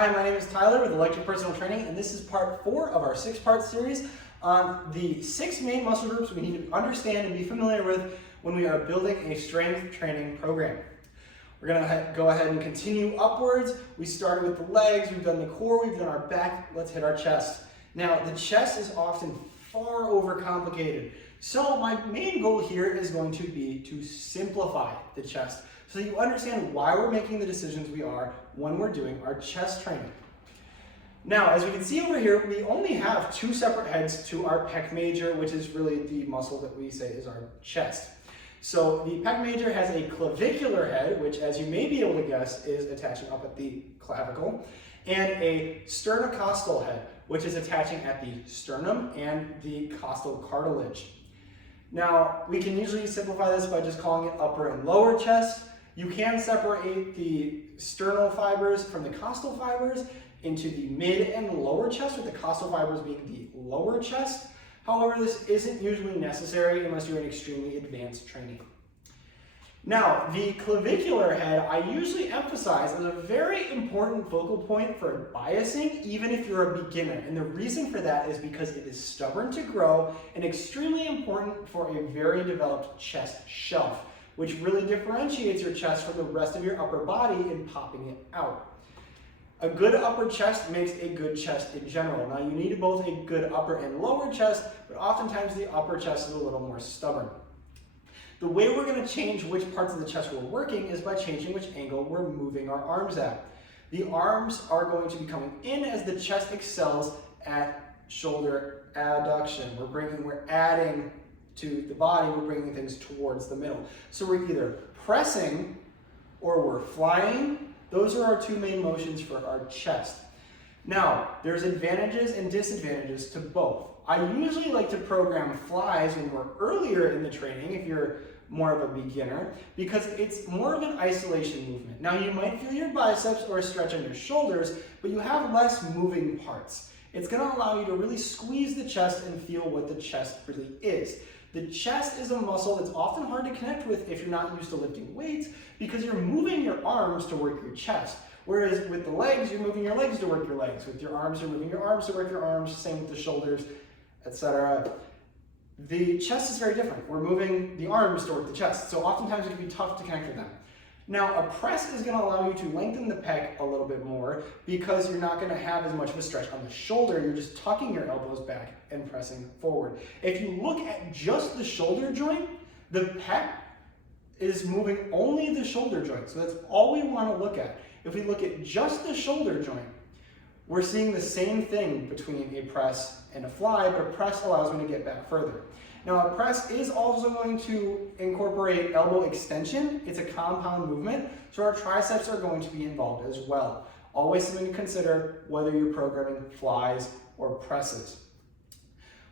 Hi, my name is Tyler with Electric Personal Training, and this is part 4 of our 6-part series on the 6 main muscle groups we need to understand and be familiar with when we are building a strength training program. We're going to go ahead and continue upwards. We started with the legs, we've done the core, we've done our back, let's hit our chest. Now, the chest is often far overcomplicated, so my main goal here is going to be to simplify the chest, so you understand why we're making the decisions we are when we're doing our chest training. Now, as we can see over here, we only have 2 separate heads to our pec major, which is really the muscle that we say is our chest. So the pec major has a clavicular head, which, as you may be able to guess, is attaching up at the clavicle, and a sternocostal head, which is attaching at the sternum and the costal cartilage. Now, we can usually simplify this by just calling it upper and lower chest. You can separate the sternal fibers from the costal fibers into the mid and lower chest, with the costal fibers being the lower chest. However, this isn't usually necessary unless you're in extremely advanced training. Now, the clavicular head I usually emphasize as a very important focal point for biasing, even if you're a beginner. And the reason for that is because it is stubborn to grow and extremely important for a very developed chest shelf, which really differentiates your chest from the rest of your upper body in popping it out. A good upper chest makes a good chest in general. Now, you need both a good upper and lower chest, but oftentimes the upper chest is a little more stubborn. The way we're going to change which parts of the chest we're working is by changing which angle we're moving our arms at. The arms are going to be coming in as the chest excels at shoulder adduction. We're adding to the body, we're bringing things towards the middle. So we're either pressing or we're flying. Those are our 2 main motions for our chest. Now, there's advantages and disadvantages to both. I usually like to program flies when we're earlier in the training, if you're more of a beginner, because it's more of an isolation movement. Now, you might feel your biceps or a stretch on your shoulders, but you have less moving parts. It's going to allow you to really squeeze the chest and feel what the chest really is. The chest is a muscle that's often hard to connect with if you're not used to lifting weights, because you're moving your arms to work your chest. Whereas with the legs, you're moving your legs to work your legs. With your arms, you're moving your arms to work your arms. Same with the shoulders, etc. The chest is very different. We're moving the arms to work the chest. So oftentimes it can be tough to connect with them. Now, a press is going to allow you to lengthen the pec a little bit more, because you're not going to have as much of a stretch on the shoulder. You're just tucking your elbows back and pressing forward. If you look at just the shoulder joint, the pec is moving only the shoulder joint. So that's all we want to look at. If we look at just the shoulder joint, we're seeing the same thing between a press and a fly, but a press allows me to get back further. Now, a press is also going to incorporate elbow extension. It's a compound movement, so our triceps are going to be involved as well. Always something to consider whether you're programming flies or presses.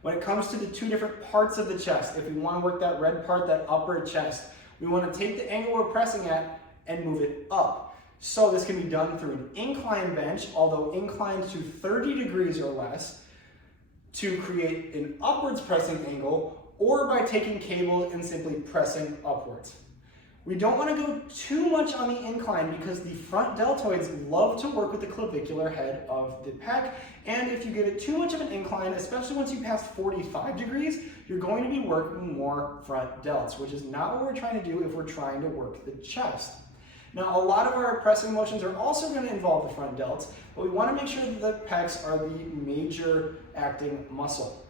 When it comes to the 2 different parts of the chest, if we want to work that red part, that upper chest, we want to take the angle we're pressing at and move it up. So this can be done through an incline bench, although inclined to 30 degrees or less, to create an upwards pressing angle, or by taking cables and simply pressing upwards. We don't want to go too much on the incline, because the front deltoids love to work with the clavicular head of the pec, and if you get it too much of an incline, especially once you pass 45 degrees, you're going to be working more front delts, which is not what we're trying to do if we're trying to work the chest. Now, a lot of our pressing motions are also going to involve the front delts, but we want to make sure that the pecs are the major acting muscle.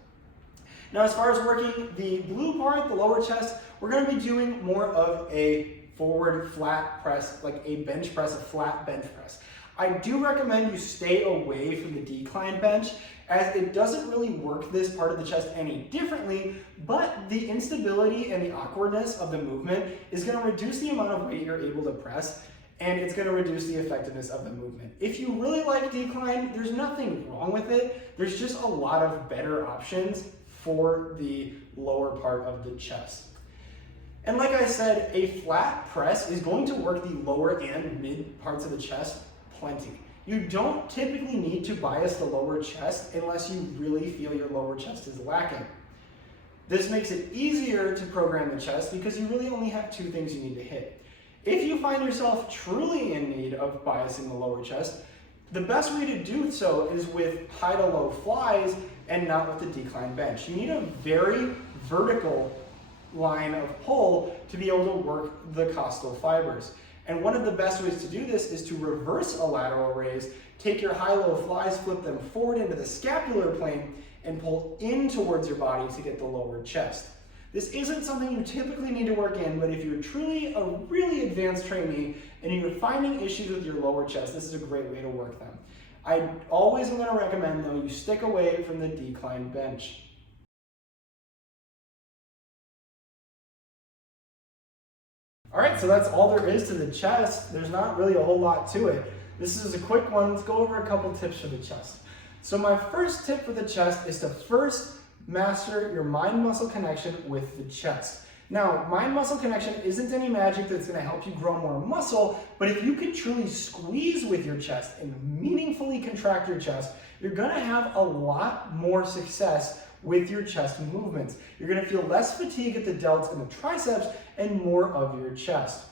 Now, as far as working the blue part, the lower chest, we're going to be doing more of a forward flat press, like a bench press, a flat bench press. I do recommend you stay away from the decline bench, as it doesn't really work this part of the chest any differently, but the instability and the awkwardness of the movement is going to reduce the amount of weight you're able to press, and it's going to reduce the effectiveness of the movement. If you really like decline, there's nothing wrong with it. There's just a lot of better options for the lower part of the chest. And like I said, a flat press is going to work the lower and mid parts of the chest plenty. You don't typically need to bias the lower chest unless you really feel your lower chest is lacking. This makes it easier to program the chest because you really only have 2 things you need to hit. If you find yourself truly in need of biasing the lower chest, The best way to do so is with high to low flies and not with the decline bench. You need a very vertical line of pull to be able to work the costal fibers. And one of the best ways to do this is to reverse a lateral raise, take your high-low flies, flip them forward into the scapular plane, and pull in towards your body to get the lower chest. This isn't something you typically need to work in, but if you're truly a really advanced trainee and you're finding issues with your lower chest, this is a great way to work them. I always am going to recommend, though, you stick away from the decline bench. All right, so that's all there is to the chest. There's not really a whole lot to it. This is a quick one. Let's go over a couple tips for the chest. So my first tip for the chest is to first master your mind-muscle connection with the chest. Now, mind-muscle connection isn't any magic that's going to help you grow more muscle, but if you can truly squeeze with your chest and meaningfully contract your chest, you're going to have a lot more success with your chest movements. You're going to feel less fatigue at the delts and the triceps and more of your chest.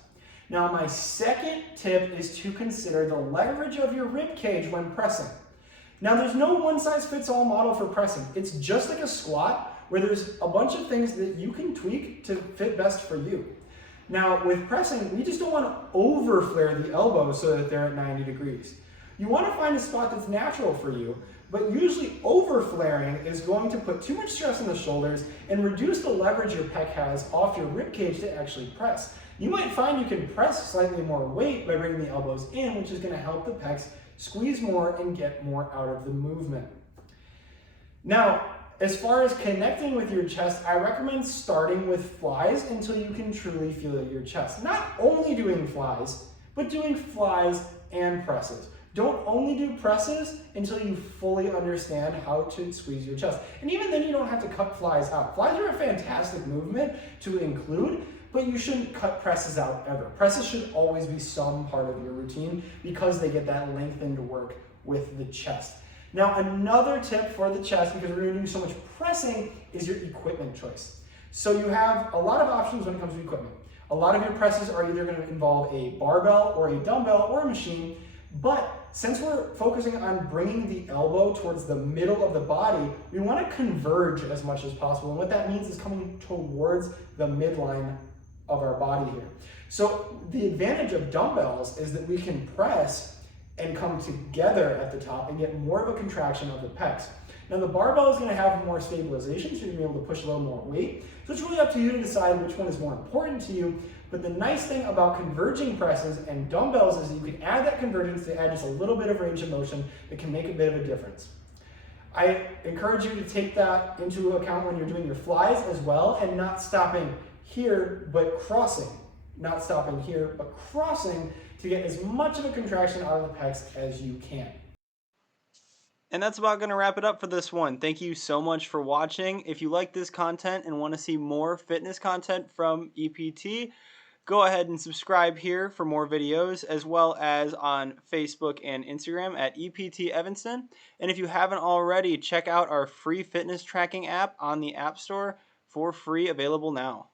Now, my second tip is to consider the leverage of your rib cage when pressing. Now, there's no one-size-fits-all model for pressing. It's just like a squat where there's a bunch of things that you can tweak to fit best for you. Now, with pressing, we just don't want to over-flare the elbows so that they're at 90 degrees. You want to find a spot that's natural for you, but usually over-flaring is going to put too much stress on the shoulders and reduce the leverage your pec has off your rib cage to actually press. You might find you can press slightly more weight by bringing the elbows in, which is going to help the pecs squeeze more and get more out of the movement. Now, as far as connecting with your chest, I recommend starting with flies until you can truly feel your chest. Not only doing flies, but doing flies and presses. Don't only do presses until you fully understand how to squeeze your chest. And even then, you don't have to cut flies out. Flies are a fantastic movement to include, but you shouldn't cut presses out ever. Presses should always be some part of your routine because they get that lengthened work with the chest. Now, another tip for the chest, because we're going to do so much pressing, is your equipment choice. So you have a lot of options when it comes to equipment. A lot of your presses are either going to involve a barbell or a dumbbell or a machine, but since we're focusing on bringing the elbow towards the middle of the body, we want to converge as much as possible. And what that means is coming towards the midline of our body here. So the advantage of dumbbells is that we can press and come together at the top and get more of a contraction of the pecs. Now the barbell is going to have more stabilization, so you're going to be able to push a little more weight. So it's really up to you to decide which one is more important to you. But the nice thing about converging presses and dumbbells is that you can add that convergence to add just a little bit of range of motion that can make a bit of a difference. I encourage you to take that into account when you're doing your flies as well, and not stopping here, but crossing. Not stopping here, but crossing to get as much of a contraction out of the pecs as you can. And that's about going to wrap it up for this one. Thank you so much for watching. If you like this content and want to see more fitness content from EPT, go ahead and subscribe here for more videos, as well as on Facebook and Instagram at EPT Evanston. And if you haven't already, check out our free fitness tracking app on the App Store for free, available now.